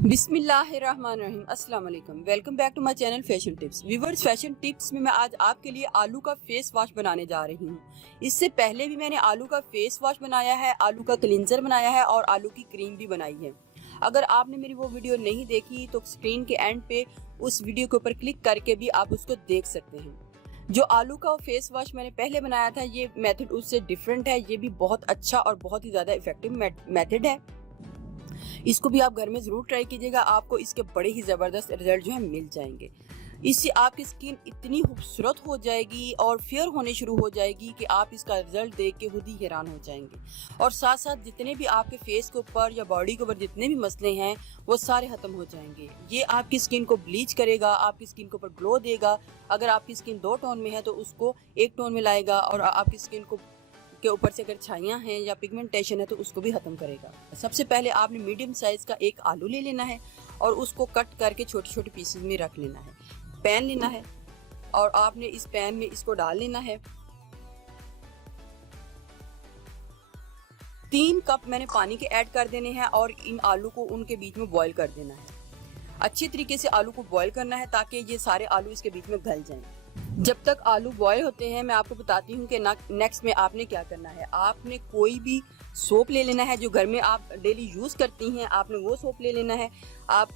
बिस्मिल्लाहिर्रहमानिर्रहीम, अस्सलाम वालेकुम। Welcome back to my channel fashion tips. Viewers, fashion tips में मैं आज आपके लिए आलू का फेस वॉश बनाने जा रही हूँ। इससे पहले भी मैंने आलू का फेस वॉश बनाया है, आलू का क्लींजर बनाया है और आलू की क्रीम भी बनाई है। अगर आपने मेरी वो वीडियो नहीं देखी तो स्क्रीन के एंड पे उस वीडियो के ऊपर क्लिक करके भी आप उसको देख सकते हैं। जो आलू का फेस वॉश मैंने पहले बनाया था, ये मेथड उससे डिफरेंट है। ये भी बहुत अच्छा और बहुत ही ज़्यादा इफेक्टिव मेथड है। इसको भी आप घर में ज़रूर ट्राई कीजिएगा, आपको इसके बड़े ही ज़बरदस्त रिजल्ट जो है मिल जाएंगे। इससे आपकी स्किन इतनी खूबसूरत हो जाएगी और फेयर होने शुरू हो जाएगी कि आप इसका रिजल्ट देख के खुद ही हैरान हो जाएंगे। और साथ साथ जितने भी आपके फेस के ऊपर या बॉडी के ऊपर जितने भी मसले हैं वो सारे ख़त्म हो जाएंगे। ये आपकी स्किन को ब्लीच करेगा, आपकी स्किन के ऊपर ग्लो देगा। अगर आपकी स्किन 2 टोन में है तो उसको 1 टोन में लाएगा, और आपकी स्किन को के ऊपर से अगर छाइयाँ हैं या पिगमेंटेशन है तो उसको भी ख़त्म करेगा। सबसे पहले आपने मीडियम साइज़ का एक आलू ले लेना है और उसको कट करके छोटे छोटे पीसेस में रख लेना है। पैन लेना है और आपने इस पैन में इसको डाल लेना है। 3 कप मैंने पानी के ऐड कर देने हैं और इन आलू को उनके बीच में बॉईल कर देना है। अच्छे तरीके से आलू को बॉईल करना है ताकि ये सारे आलू इसके बीच में गल जाएं। जब तक आलू बॉयल होते हैं मैं आपको बताती हूँ कि नेक्स्ट में आपने क्या करना है। आपने कोई भी सोप ले लेना है जो घर में आप डेली यूज़ करती हैं, आपने वो सोप ले लेना है। आप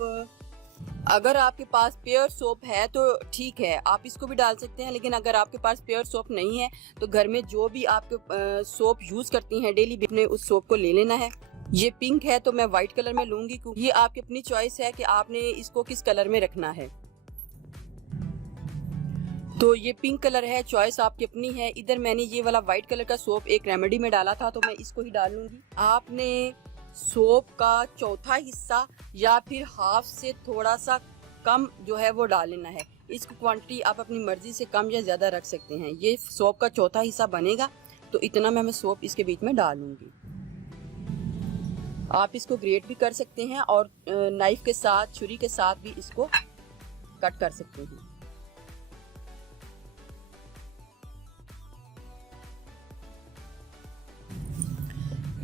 अगर आपके पास प्योर सोप है तो ठीक है, आप इसको भी डाल सकते हैं, लेकिन अगर आपके पास प्योर सोप नहीं है तो घर में जो भी आपके सोप यूज़ करती हैं डेली, आपने उस सोप को ले लेना है। ये पिंक है तो मैं वाइट कलर में लूँगी, क्योंकि ये आपकी अपनी चॉइस है कि आपने इसको किस कलर में रखना है। तो ये पिंक कलर है, चॉइस आपकी अपनी है। इधर मैंने ये वाला वाइट कलर का सोप एक रेमेडी में डाला था तो मैं इसको ही डाल लूँगी। आपने सोप का चौथा हिस्सा या फिर हाफ से थोड़ा सा कम जो है वो डाल लेना है। इसकी क्वांटिटी आप अपनी मर्जी से कम या ज़्यादा रख सकते हैं। ये सोप का चौथा हिस्सा बनेगा तो इतना मैं सोप इसके बीच में डालूँगी। आप इसको ग्रेट भी कर सकते हैं और नाइफ के साथ, छुरी के साथ भी इसको कट कर सकते हैं।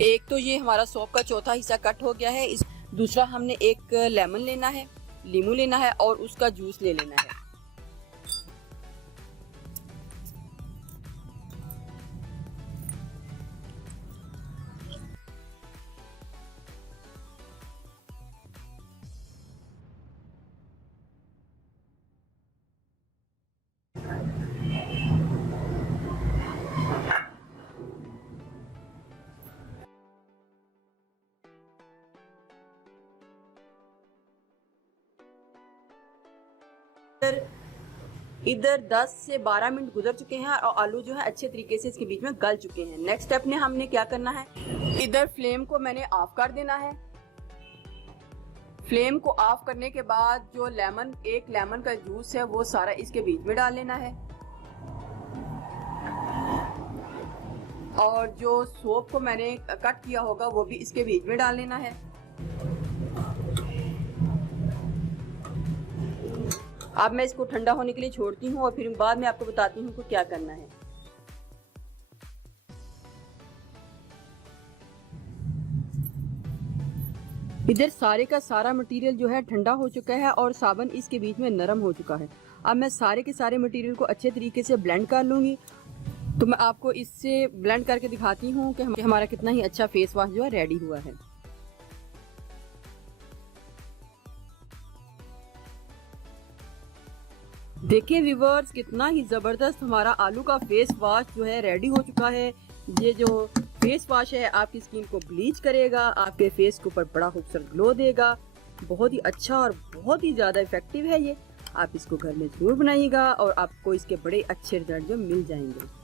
एक तो ये हमारा सोप का चौथा हिस्सा कट हो गया है। दूसरा हमने एक लेमन लेना है, नींबू लेना है और उसका जूस ले लेना है। इधर 10 से 12 मिनट गुजर चुके हैं और आलू जो है अच्छे तरीके से इसके बीच में गल चुके हैं। नेक्स्ट स्टेप ने हमने क्या करना है, इधर फ्लेम को मैंने ऑफ कर देना है। फ्लेम को ऑफ करने के बाद जो एक लेमन का जूस है वो सारा इसके बीच में डाल लेना है, और जो सोप को मैंने कट किया होगा वो भी इसके बीच में डाल लेना है। अब मैं इसको ठंडा होने के लिए छोड़ती हूँ और फिर बाद में आपको बताती हूँ कि क्या करना है। इधर सारे का सारा मटेरियल जो है ठंडा हो चुका है और साबुन इसके बीच में नरम हो चुका है। अब मैं सारे के सारे मटेरियल को अच्छे तरीके से ब्लेंड कर लूँगी। तो मैं आपको इससे ब्लेंड करके दिखाती हूँ कि हमारा कितना ही अच्छा फेस वॉश जो है रेडी हुआ है। देखिए व्यूअर्स, कितना ही ज़बरदस्त हमारा आलू का फेस वॉश जो है रेडी हो चुका है। ये जो फेस वॉश है आपकी स्किन को ब्लीच करेगा, आपके फेस के ऊपर बड़ा खूबसूरत ग्लो देगा। बहुत ही अच्छा और बहुत ही ज़्यादा इफेक्टिव है ये। आप इसको घर में ज़रूर बनाइएगा और आपको इसके बड़े अच्छे रिजल्ट जो मिल जाएंगे।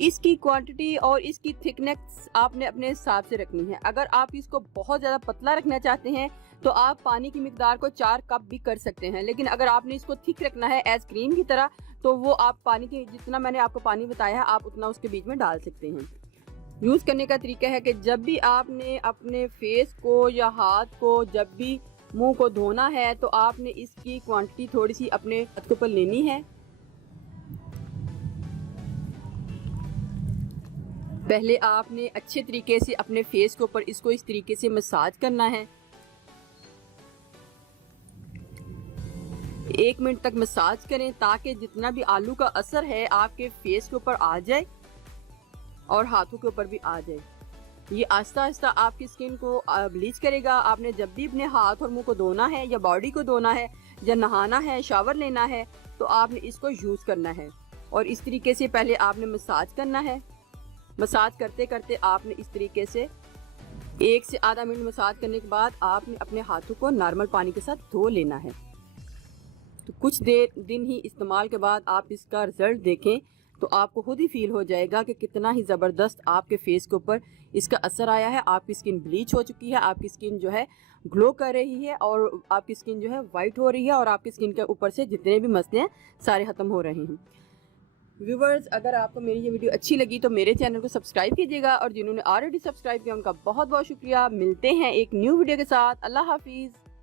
इसकी क्वांटिटी और इसकी थिकनेस आपने अपने हिसाब से रखनी है। अगर आप इसको बहुत ज़्यादा पतला रखना चाहते हैं तो आप पानी की मिकदार को 4 कप भी कर सकते हैं, लेकिन अगर आपने इसको थिक रखना है एज क्रीम की तरह तो वो आप पानी की जितना मैंने आपको पानी बताया है आप उतना उसके बीच में डाल सकते हैं। यूज़ करने का तरीका है कि जब भी आपने अपने फेस को या हाथ को, जब भी मुंह को धोना है तो आपने इसकी क्वांटिटी थोड़ी सी अपने हाथ के ऊपर लेनी है पहले आपने अच्छे तरीके से अपने फेस के ऊपर इसको इस तरीके से मसाज करना है। 1 मिनट तक मसाज करें ताकि जितना भी आलू का असर है आपके फेस के ऊपर आ जाए और हाथों के ऊपर भी आ जाए। ये आहिस्ता आहिस्ता आपकी स्किन को ब्लीच करेगा। आपने जब भी अपने हाथ और मुंह को धोना है या बॉडी को धोना है या नहाना है, शावर लेना है, तो आपने इसको यूज़ करना है। और इस तरीके से पहले आपने मसाज करना है। मसाज करते करते आपने इस तरीके से 1 से आधा मिनट मसाज करने के बाद आपने अपने हाथों को नॉर्मल पानी के साथ धो लेना है। तो कुछ दिन ही इस्तेमाल के बाद आप इसका रिजल्ट देखें तो आपको खुद ही फील हो जाएगा कि कितना ही ज़बरदस्त आपके फेस के ऊपर इसका असर आया है। आपकी स्किन ब्लीच हो चुकी है, आपकी स्किन जो है ग्लो कर रही है और आपकी स्किन जो है वाइट हो रही है और आपकी स्किन के ऊपर से जितने भी मसले हैं सारे ख़त्म हो रहे हैं। व्यूवर्स, अगर आपको मेरी ये वीडियो अच्छी लगी तो मेरे चैनल को सब्सक्राइब कीजिएगा और जिन्होंने ऑलरेडी सब्सक्राइब किया उनका बहुत बहुत शुक्रिया। मिलते हैं एक न्यू वीडियो के साथ। अल्लाह हाफिज़।